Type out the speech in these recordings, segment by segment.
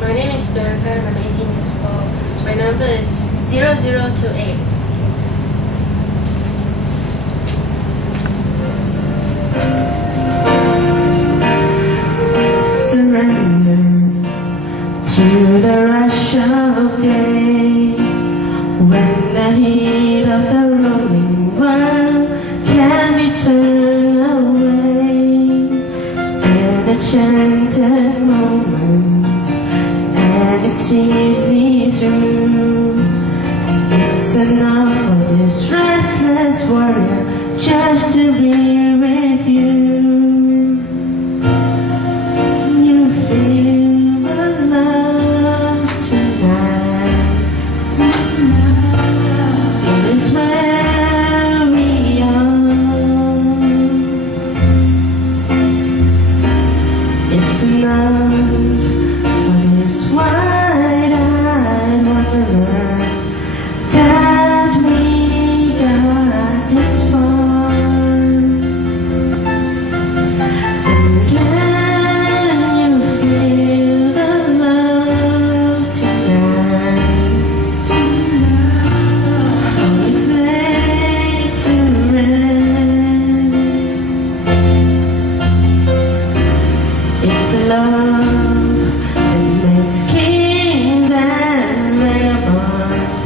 My name is Bianca and I'm 18 years old. My number is 0028. Surrender to the rush of day, when the heat of the rolling world can be turned away. An enchanted moment, and it sees me through. It's enough for this restless warrior just to be with you. You feel the love tonight. It is where we are. It's enough for this wide-eyed wanderer that we got this far. And can you feel the love tonight? Oh, it's laid to rest. It's a love that makes kings and vagabonds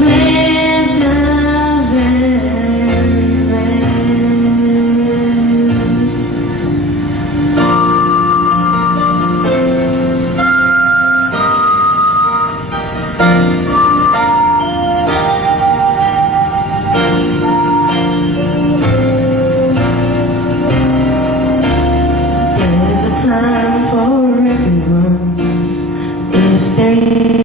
live the very best. There's a time for everyone if they